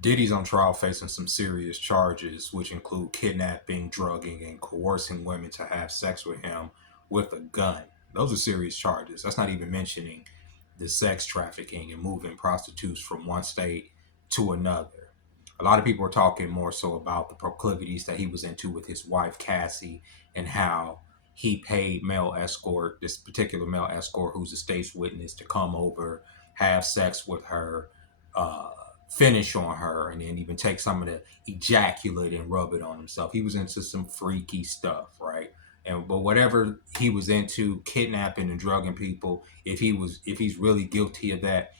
Diddy's on trial facing some serious charges, which include kidnapping, drugging, and coercing women to have sex with him with a gun. Those are serious charges. That's not even mentioning the sex trafficking and moving prostitutes from one state to another. A lot of people are talking more so about the proclivities that he was into with his wife, Cassie, and how he paid this particular male escort, who's a state's witness, to come over, have sex with her, uh, finish on her, and then even take some of the ejaculate and rub it on himself. He was into some freaky stuff, right? But whatever he was into, kidnapping and drugging people, if he's really guilty of that,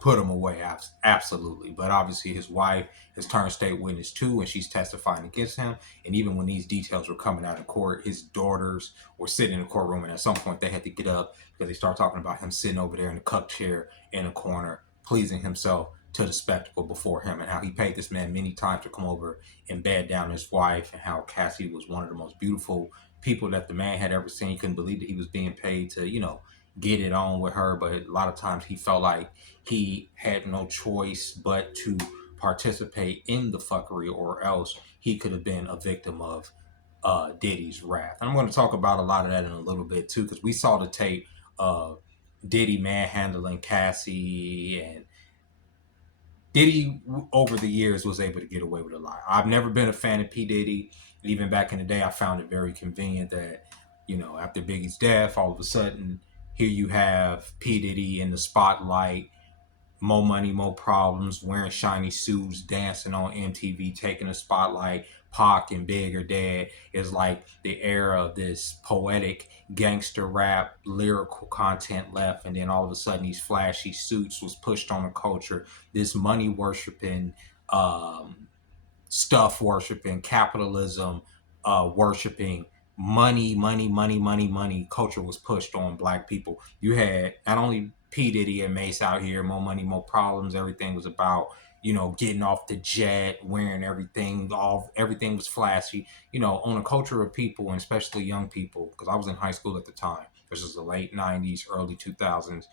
put him away, absolutely. But obviously his wife has turned state witness too, and she's testifying against him. And even when these details were coming out of court, his daughters were sitting in the courtroom, and at some point they had to get up because they started talking about him sitting over there in the cuck chair in a corner, pleasing himself to the spectacle before him, and how he paid this man many times to come over and bed down his wife, and how Cassie was one of the most beautiful people that the man had ever seen. He couldn't believe that he was being paid to, get it on with her. But a lot of times he felt like he had no choice but to participate in the fuckery, or else he could have been a victim of Diddy's wrath. And I'm going to talk about a lot of that in a little bit too, because we saw the tape of Diddy manhandling Cassie, and Diddy over the years was able to get away with a lot. I've never been a fan of P. Diddy. Even back in the day, I found it very convenient that, after Biggie's death, all of a sudden, here you have P. Diddy in the spotlight, more money, more problems, wearing shiny suits, dancing on MTV, taking a spotlight. Pac and Big are dead. Is like the era of this poetic gangster rap, lyrical content left, and then all of a sudden these flashy suits was pushed on the culture. This money worshiping, stuff worshiping, capitalism worshiping, money culture was pushed on black people. You had not only P. Diddy and Mace out here, more money, more problems. Everything was about, getting off the jet, wearing everything was flashy, on a culture of people, and especially young people, because I was in high school at the time. This was the late 90s, early 2000s,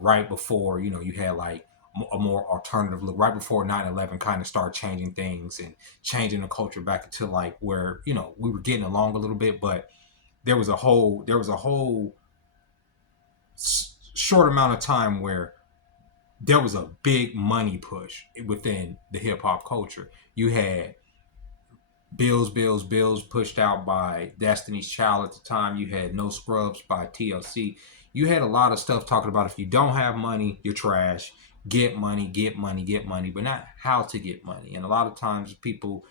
right before, you had like a more alternative look, right before 9/11 kind of started changing things and changing the culture back into like where, we were getting along a little bit. But there was a whole short amount of time where there was a big money push within the hip hop culture. You had Bills pushed out by Destiny's Child at the time. You had No Scrubs by TLC. You had a lot of stuff talking about if you don't have money, you're trash. Get money, get money, get money, but not how to get money. And a lot of times people,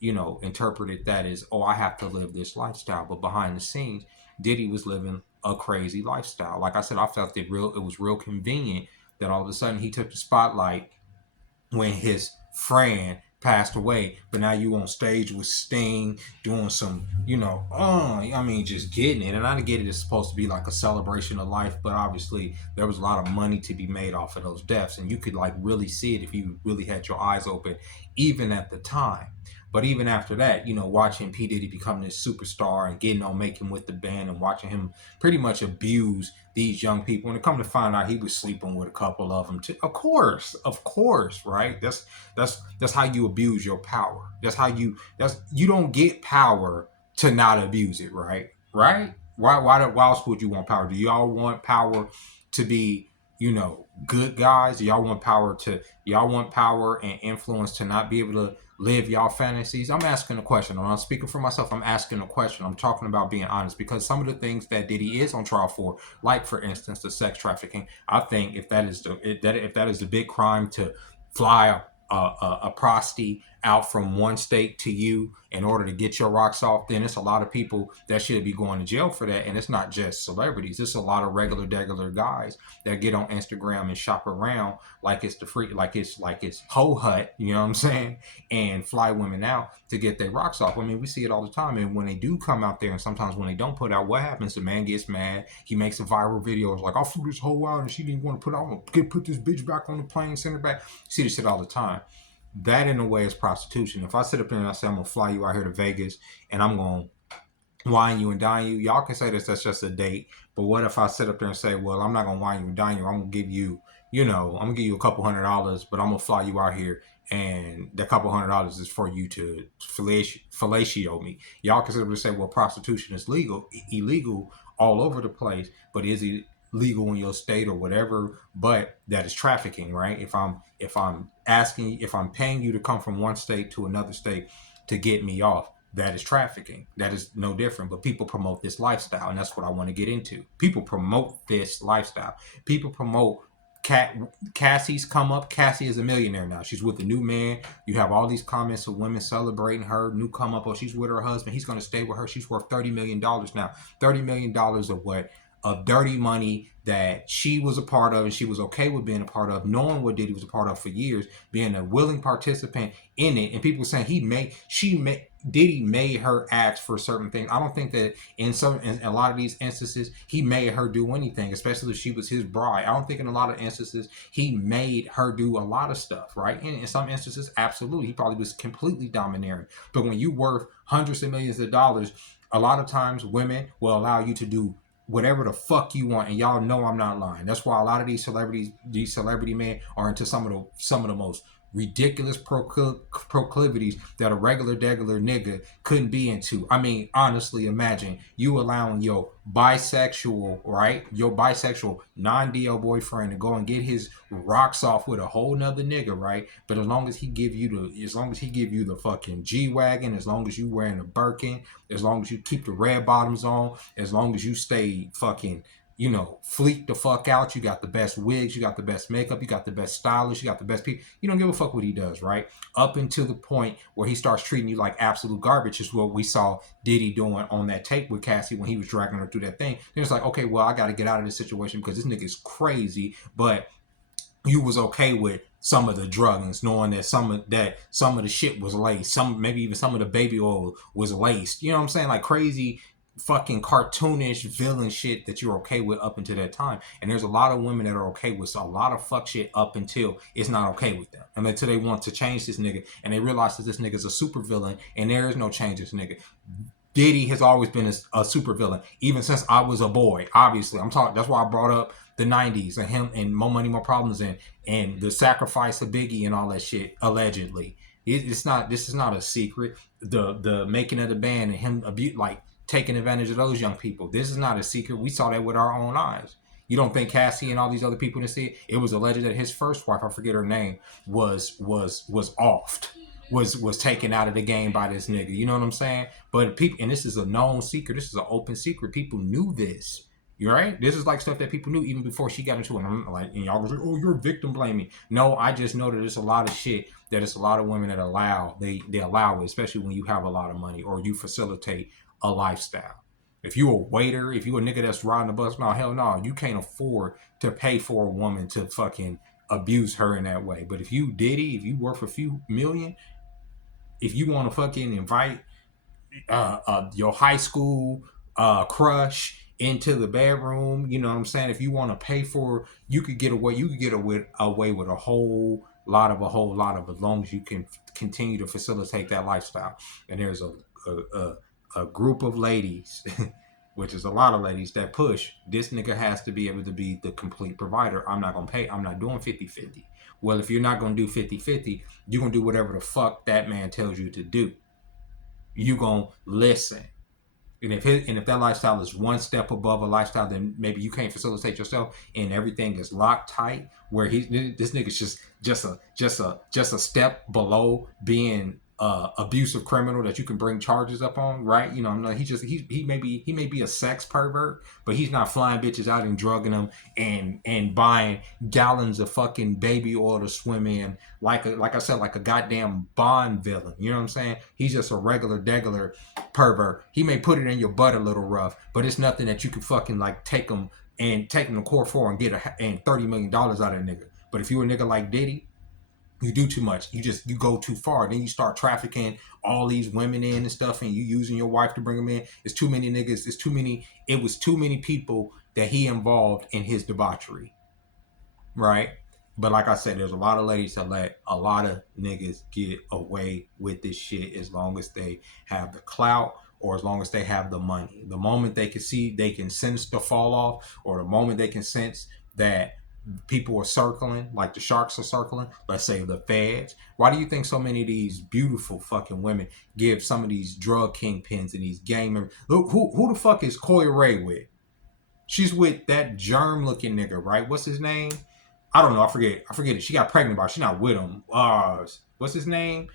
interpreted that as, oh, I have to live this lifestyle. But behind the scenes, Diddy was living a crazy lifestyle. Like I said, I felt it was real convenient that all of a sudden he took the spotlight when his friend passed away, but now you on stage with Sting doing some, just getting it. And I get it, it's supposed to be like a celebration of life, but obviously there was a lot of money to be made off of those deaths, and you could like really see it if you really had your eyes open, even at the time. But even after that, watching P. Diddy become this superstar and getting on Making with the Band, and watching him pretty much abuse these young people. And to come to find out he was sleeping with a couple of them too. Of course, right? That's how you abuse your power. You don't get power to not abuse it, right? Right? Why else would you want power? Do y'all want power to be, good guys? Y'all want power and influence to not be able to live y'all fantasies? I'm asking a question. I'm not speaking for myself. I'm asking a question. I'm talking about being honest, because some of the things that Diddy is on trial for, like for instance the sex trafficking, I think if that is the big crime, to fly a prosty out from one state to you in order to get your rocks off, then it's a lot of people that should be going to jail for that. And it's not just celebrities, it's a lot of regular guys that get on Instagram and shop around like it's like it's Ho Hut, you know what I'm saying, and fly women out to get their rocks off. I mean, we see it all the time. And when they do come out there, and sometimes when they don't put out, what happens? The man gets mad. He makes a viral video. It's like, I flew this hoe out and she didn't want to put this bitch back on the plane, send her back. You see this shit all the time. That in a way is prostitution. If I sit up here and I say, I'm gonna fly you out here to Vegas and I'm gonna wine you and dine you, y'all can say that's just a date. But what if I sit up there and say, well, I'm not gonna wine you and dine you, I'm gonna give you you know, I'm gonna give you a couple $100, but I'm gonna fly you out here, and that couple $100 is for you to fellatio me. Y'all consider to say, well, prostitution is illegal all over the place, but is it legal in your state or whatever? But that is trafficking, right? If I'm paying you to come from one state to another state to get me off, that is trafficking. That is no different. But people promote this lifestyle, and that's what I want to get into. People promote this lifestyle. People promote Cassie's come up. Cassie is a millionaire now. She's with a new man. You have all these comments of women celebrating her new come up. Oh, she's with her husband. He's going to stay with her. She's worth $30 million now. $30 million of what? Of dirty money that she was a part of, and she was okay with being a part of, knowing what Diddy was a part of for years, being a willing participant in it. And people saying Diddy made her ask for certain things. I don't think that in a lot of these instances he made her do anything, especially if she was his bride. I don't think in a lot of instances he made her do a lot of stuff, right? In some instances, absolutely, he probably was completely domineering. But when you worth hundreds of millions of dollars, a lot of times women will allow you to do whatever the fuck you want, and y'all know I'm not lying. That's why a lot of these celebrity men are into some of the most ridiculous proclivities that a regular nigga couldn't be into. I mean, honestly, imagine you allowing your bisexual, right? Your bisexual non-DL boyfriend to go and get his rocks off with a whole nother nigga, right? But as long as he give you the fucking G-Wagon, as long as you wearing a Birkin, as long as you keep the red bottoms on, as long as you stay fucking, you know, fleek the fuck out. You got the best wigs, you got the best makeup, you got the best stylists, you got the best people. You don't give a fuck what he does, right? Up until the point where he starts treating you like absolute garbage is what we saw Diddy doing on that tape with Cassie when he was dragging her through that thing. Then it's like, okay, well, I got to get out of this situation because this nigga is crazy, but you was okay with some of the drugs, knowing that some of the shit was laced, maybe even some of the baby oil was laced. You know what I'm saying? Like crazy fucking cartoonish villain shit that you're okay with up until that time. And there's a lot of women that are okay with a lot of fuck shit up until it's not okay with them. And until they want to change this nigga and they realize that this nigga's a super villain and there is no change this nigga. Diddy has always been a super villain, even since I was a boy. Obviously, I'm talking. That's why I brought up the '90s and him and More Money, More Problems and the sacrifice of Biggie and all that shit. Allegedly, it's not. This is not a secret. The making of the band and him like taking advantage of those young people. This is not a secret. We saw that with our own eyes. You don't think Cassie and all these other people didn't see it? It was alleged that his first wife, I forget her name, was offed, was taken out of the game by this nigga. You know what I'm saying? But people, and this is a known secret. This is an open secret. People knew this. You right? This is like stuff that people knew even before she got into it. And I'm like, and y'all was like, oh, you're victim blaming. No, I just know that there's a lot of shit that it's a lot of women that allow they allow it, especially when you have a lot of money or you facilitate a lifestyle. If you a waiter, if you a nigga that's riding the bus, no, hell no, you can't afford to pay for a woman to fucking abuse her in that way. But if you Diddy, if you worth a few million, if you want to fucking invite your high school crush into the bedroom, you know what I'm saying? If you want to pay for, you could get away. You could get away with a whole lot of, as long as you can continue to facilitate that lifestyle. And there's a group of ladies, which is a lot of ladies that push. This nigga has to be able to be the complete provider. I'm not gonna pay. I'm not doing 50-50. Well, if you're not gonna do 50-50, you're gonna do whatever the fuck that man tells you to do. You gonna listen. And if that lifestyle is one step above a lifestyle, then maybe you can't facilitate yourself, and everything is locked tight. Where this nigga's just a step below being abusive criminal that you can bring charges up on, right? You know, I'm not, he may be a sex pervert, but he's not flying bitches out and drugging them and buying gallons of fucking baby oil to swim in like I said, like a goddamn Bond villain. You know what I'm saying? He's just a regular degular pervert. He may put it in your butt a little rough, but it's nothing that you can fucking like take him to court for and get $30 million out of a nigga. But if you a nigga like Diddy, you do too much. You go too far. Then you start trafficking all these women in and stuff, and you using your wife to bring them in. It's too many niggas. It was too many people that he involved in his debauchery, right? But like I said, there's a lot of ladies that let a lot of niggas get away with this shit as long as they have the clout or as long as they have the money. The moment they can sense the fall off, or the moment they can sense that people are circling, like the sharks are circling, let's say the feds. Why do you think so many of these beautiful fucking women give some of these drug kingpins and these gang members? Who the fuck is Coy Ray with? She's with that germ looking nigga, right? What's his name? I don't know. I forget it. She got pregnant by. She's not with him. What's his name?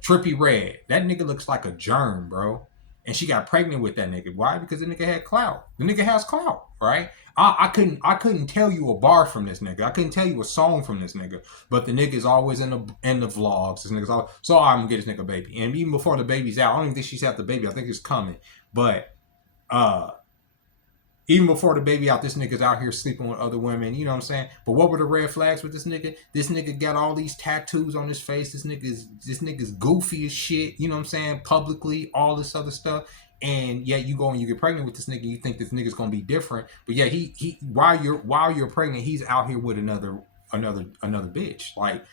Trippy Red. That nigga looks like a germ, bro. And she got pregnant with that nigga. Why? Because the nigga had clout. The nigga has clout, right? I couldn't tell you a bar from this nigga. I couldn't tell you a song from this nigga. But the nigga's always in the vlogs. This nigga's always, so I'm gonna get this nigga a baby. And even before the baby's out, I don't even think she's had the baby. I think it's coming. But even before the baby out, this nigga's out here sleeping with other women. You know what I'm saying? But what were the red flags with this nigga? This nigga got all these tattoos on his face. This nigga's goofy as shit. You know what I'm saying? Publicly, all this other stuff. And yet you go and you get pregnant with this nigga. You think this nigga's gonna be different. But yeah, he while you're pregnant, he's out here with another bitch. Like,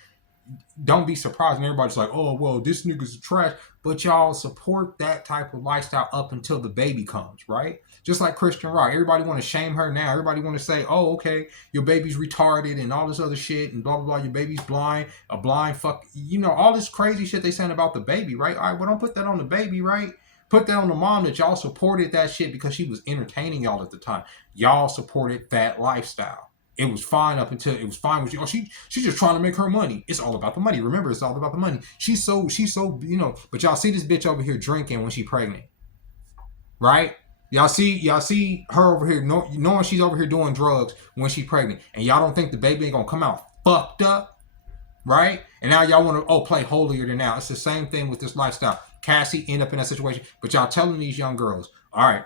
don't be surprised. And everybody's like, oh, well, this nigga's trash. But y'all support that type of lifestyle up until the baby comes, right? Just like Christian Rock. Everybody want to shame her now. Everybody want to say, oh, okay, your baby's retarded and all this other shit and blah, blah, blah. Your baby's blind, a blind fuck. You know, all this crazy shit they saying about the baby, right? All right, well, don't put that on the baby, right? Put that on the mom that y'all supported that shit because she was entertaining y'all at the time. Y'all supported that lifestyle. It was fine up until it was fine with you. Oh, she's just trying to make her money. It's all about the money. Remember, it's all about the money. She's so, you know, but y'all see this bitch over here drinking when she pregnant. Right? Y'all see her over here knowing she's over here doing drugs when she's pregnant. And y'all don't think the baby ain't gonna come out fucked up. Right? And now y'all want to play holier than thou. It's the same thing with this lifestyle. Cassie end up in that situation. But y'all telling these young girls, all right,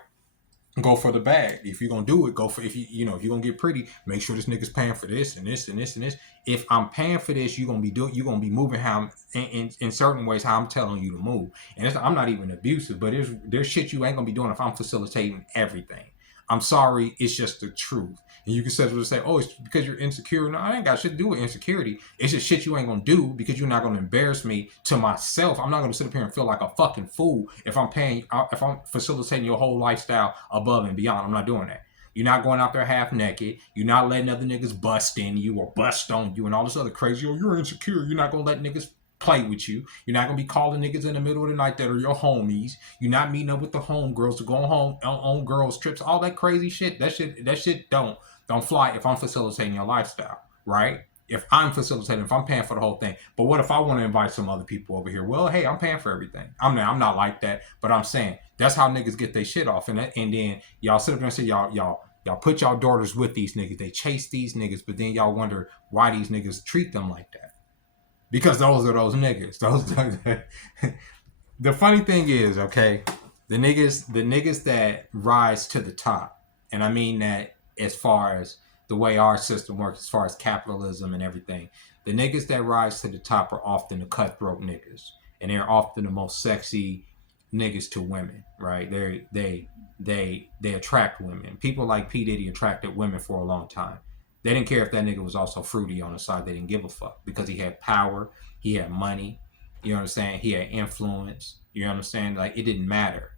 go for the bag. If you're gonna do it, go for if you're gonna get pretty, make sure this nigga's paying for this and this and this and this. If I'm paying for this, you're gonna be moving how I'm in certain ways how I'm telling you to move. And I'm not even abusive, but there's shit you ain't gonna be doing if I'm facilitating everything. I'm sorry, it's just the truth. And you can say, oh, it's because you're insecure. No, I ain't got shit to do with insecurity. It's just shit you ain't gonna do because you're not gonna embarrass me to myself. I'm not gonna sit up here and feel like a fucking fool if I'm facilitating your whole lifestyle above and beyond. I'm not doing that. You're not going out there half naked. You're not letting other niggas bust in you or bust on you and all this other crazy. Oh, you're insecure. You're not gonna let niggas play with you. You're not gonna be calling niggas in the middle of the night that are your homies. You're not meeting up with the homegirls to go home on girls trips. All that crazy shit. That shit don't fly if I'm facilitating your lifestyle, right? If I'm paying for the whole thing. But what if I want to invite some other people over here? Well, hey, I'm paying for everything. I'm not like that, but I'm saying that's how niggas get their shit off. And then y'all sit up there and say y'all put y'all daughters with these niggas. They chase these niggas, but then y'all wonder why these niggas treat them like that. Because those are those niggas. The funny thing is, okay, the niggas that rise to the top, and I mean that as far as the way our system works, as far as capitalism and everything, the niggas that rise to the top are often the cutthroat niggas, and they're often the most sexy niggas to women, right? They attract women. People like P. Diddy attracted women for a long time. They didn't care if that nigga was also fruity on the side. They didn't give a fuck because he had power, he had money, you know what I'm saying? He had influence, you know what I'm saying? Like, it didn't matter.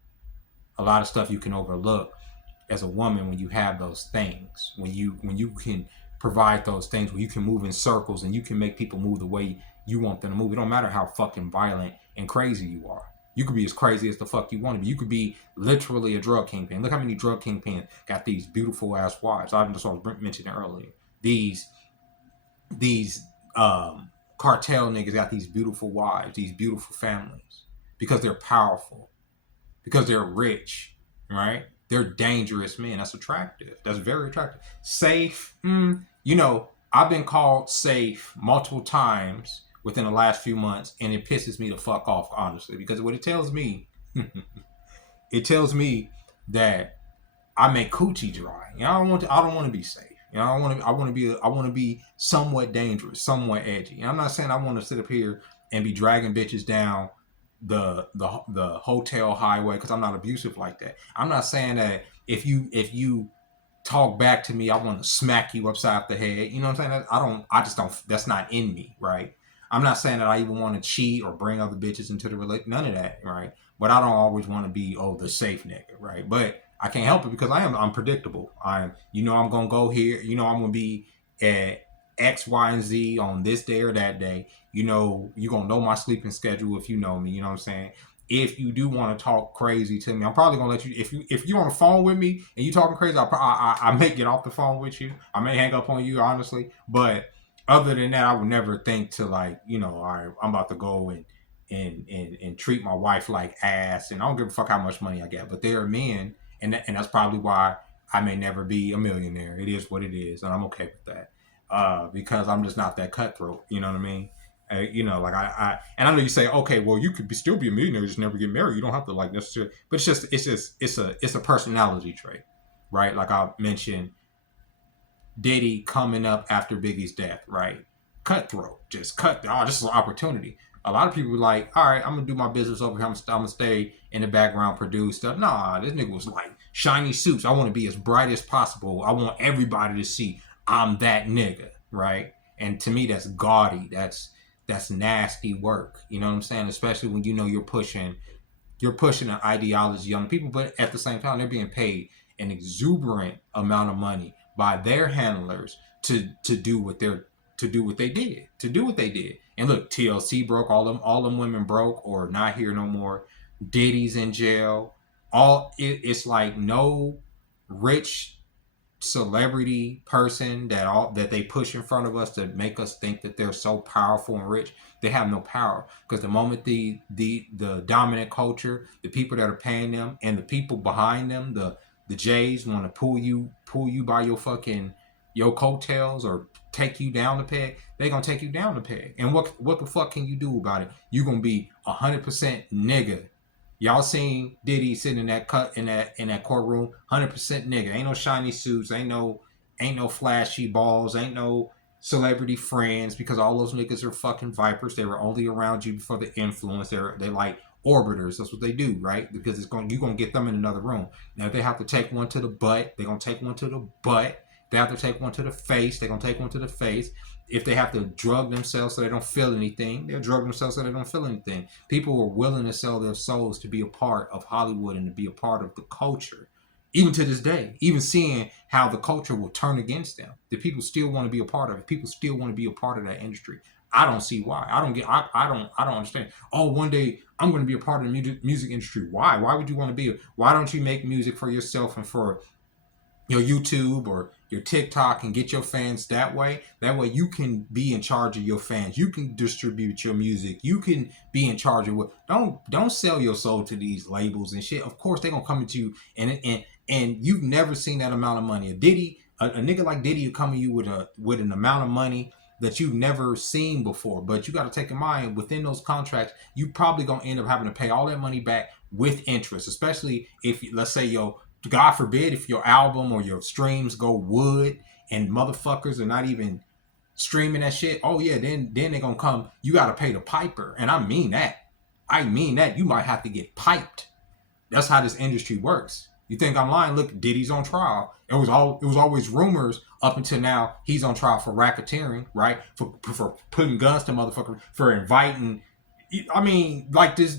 A lot of stuff you can overlook as a woman when you have those things, when you can provide those things, when you can move in circles and you can make people move the way you want them to move. It don't matter how fucking violent and crazy you are. You could be as crazy as the fuck you want to be. You could be literally a drug kingpin. Look how many drug kingpins got these beautiful ass wives. I just was mentioning earlier. These cartel niggas got these beautiful wives, these beautiful families, because they're powerful, because they're rich, right? They're dangerous men. That's attractive. That's very attractive. Safe. You know, I've been called safe multiple times within the last few months, and it pisses me the fuck off, honestly, because what it tells me, it tells me that I make coochie dry. You know, I don't want to be safe. You know, I want to be somewhat dangerous, somewhat edgy. And I'm not saying I want to sit up here and be dragging bitches down the hotel highway, because I'm not abusive like that. I'm not saying that if you talk back to me, I want to smack you upside the head. You know what I'm saying? I just don't. That's not in me, right? I'm not saying that I even want to cheat or bring other bitches into the relationship. None of that, right? But I don't always want to be the safe nigga, right? But I can't help it because I'm predictable. I'm gonna go here. You know, I'm gonna be at X, Y, and Z on this day or that day. You know, you're gonna know my sleeping schedule if you know me, you know what I'm saying? If you do want to talk crazy to me, I'm probably gonna let you. If you're on the phone with me and you talking crazy, I may get off the phone with you. I may hang up on you, honestly. But other than that, I would never think to, like, you know, all right, I'm about to go and treat my wife like ass, and I don't give a fuck how much money I get. But there are men, and that's probably why I may never be a millionaire. It is what it is, and I'm okay with that, because I'm just not that cutthroat. You know what I mean? You know, like and I know you say, okay, well, you could still be a millionaire, just never get married. You don't have to, like, necessarily, but it's a personality trait, right? Like I mentioned, Diddy coming up after Biggie's death, right? Cutthroat, just cut. Oh, this is an opportunity. A lot of people were like, all right, I'm gonna do my business over here. I'm gonna stay in the background, produce stuff. Nah, this nigga was like, shiny suits. I want to be as bright as possible. I want everybody to see I'm that nigga, right? And to me, that's gaudy. That's nasty work. You know what I'm saying? Especially when you know you're pushing an ideology on people, but at the same time, they're being paid an exuberant amount of money by their handlers to do what they did. And look, TLC broke, all them women broke or not here no more. Diddy's in jail. It's like no rich celebrity person that they push in front of us to make us think that they're so powerful and rich. They have no power, because the moment the dominant culture, the people that are paying them, and the people behind them, the Jays, want to pull you by your coattails or take you down the peg, they gonna take you down the peg. And what the fuck can you do about it? You gonna be 100% nigga. Y'all seen Diddy sitting in that courtroom, 100% nigga. Ain't no shiny suits, ain't no flashy balls, ain't no celebrity friends, because all those niggas are fucking vipers. They were only around you for the influence. They like orbiters. That's what they do, right? Because you're gonna get them in another room. Now if they have to take one to the butt, they're gonna take one to the butt. They have to take one to the face, they're gonna take one to the face. If they have to drug themselves so they don't feel anything, they'll drug themselves so they don't feel anything. People were willing to sell their souls to be a part of Hollywood and to be a part of the culture. Even to this day, even seeing how the culture will turn against them, the people still want to be a part of it. People still want to be a part of that industry. I don't see why. I don't understand. Oh, one day I'm going to be a part of the music industry. Why? Why would you want to be? Why don't you make music for yourself and for your YouTube or your TikTok and get your fans that way? That way you can be in charge of your fans. You can distribute your music. You can be in charge of what. Don't sell your soul to these labels and shit. Of course they're gonna come at you and you've never seen that amount of money. A nigga like Diddy will come to you with an amount of money that you've never seen before. But you got to take in mind, within those contracts, you probably gonna end up having to pay all that money back with interest, especially if, let's say, God forbid, if your album or your streams go wood and motherfuckers are not even streaming that shit. Oh yeah, then they're gonna come. You gotta pay the piper, and I mean that. You might have to get piped. That's how this industry works. You think I'm lying? Look, Diddy's on trial. It was always rumors up until now. He's on trial for racketeering, right? For putting guns to motherfuckers, for inviting. I mean, like this.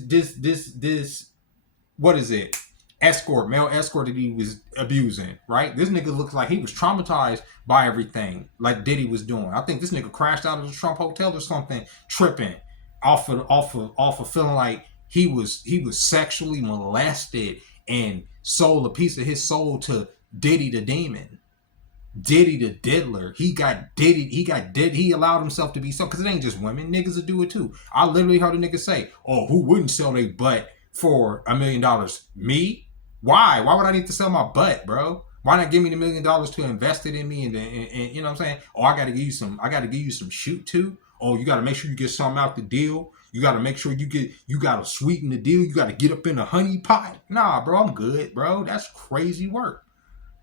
What is it? Male escort that he was abusing, right? This nigga looks like he was traumatized by everything like Diddy was doing. I think this nigga crashed out of the Trump hotel or something, tripping off of feeling like he was sexually molested and sold a piece of his soul to Diddy the Demon. Diddy the Diddler. He allowed himself to be so, because it ain't just women. Niggas will do it too. I literally heard a nigga say, oh, who wouldn't sell their butt for $1 million? Me? Why? Why would I need to sell my butt, bro? Why not give me the $1 million to invest it in me and you know what I'm saying? Oh, I gotta give you some shoot too. Oh, you gotta make sure you get something out the deal. You gotta make sure you gotta sweeten the deal. You gotta get up in the honey pot. Nah, bro, I'm good, bro. That's crazy work.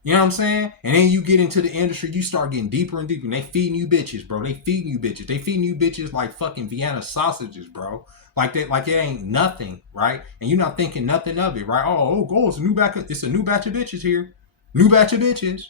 You know what I'm saying? And then you get into the industry, you start getting deeper and deeper. And they feeding you bitches, bro. They feeding you bitches like fucking Vienna sausages, bro. Like that, like it ain't nothing, right? And you're not thinking nothing of it, right? It's a new batch of bitches here. New batch of bitches.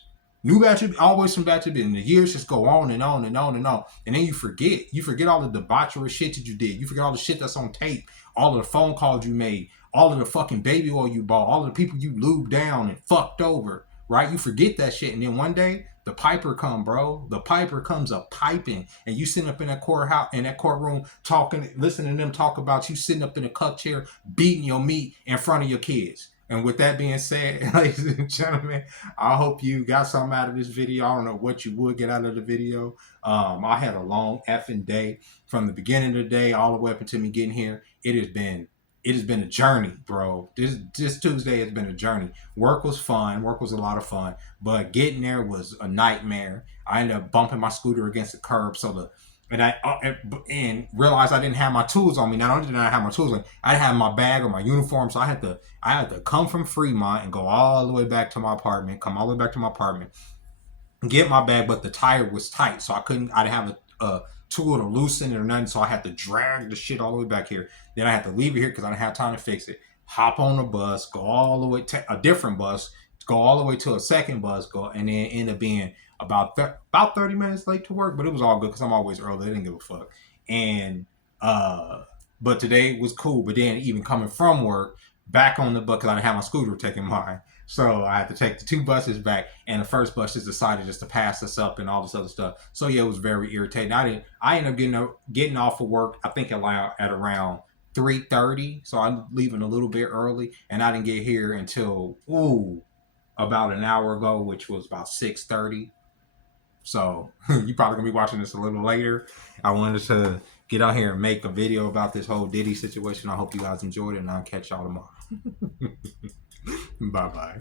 Always some batch of bitches. And the years just go on and on and on and on. And then you forget. You forget all the debaucherous shit that you did. You forget all the shit that's on tape. All of the phone calls you made. All of the fucking baby oil you bought. All of the people you lubed down and fucked over. Right? You forget that shit. And then one day, the piper come, bro. The piper comes a piping, and you sitting up in that courthouse, in that courtroom, talking, listening to them talk about you sitting up in a cuck chair, beating your meat in front of your kids. And with that being said, ladies and gentlemen, I hope you got something out of this video. I don't know what you would get out of the video. I had a long effing day from the beginning of the day all the way up until me getting here. It has been a journey, bro. This Tuesday has been a journey. Work was fun. Work was a lot of fun, but getting there was a nightmare. I ended up bumping my scooter against the curb, and realized I didn't have my tools on me. Not only did I have my tools on me, I didn't have my bag or my uniform, so I had to come from Fremont and go all the way back to my apartment. Get my bag, but the tire was tight, so I didn't have a tool to loosen it or nothing, so I had to drag the shit all the way back here. Then I had to leave it here because I didn't have time to fix it. Hop on a bus, go all the way to a different bus, go all the way to a second bus, and then end up being about 30 minutes late to work, but it was all good because I'm always early. I didn't give a fuck. And but today was cool. But then even coming from work, back on the bus, because I didn't have my scooter taking mine. So I had to take the 2 buses back, and the first bus just decided just to pass us up and all this other stuff. So yeah, it was very irritating. I ended up getting off of work, I think at around 3:30. So I'm leaving a little bit early, and I didn't get here until about an hour ago, which was about 6:30. So you probably gonna be watching this a little later. I wanted to get out here and make a video about this whole Diddy situation. I hope you guys enjoyed it, and I'll catch y'all tomorrow. Bye-bye.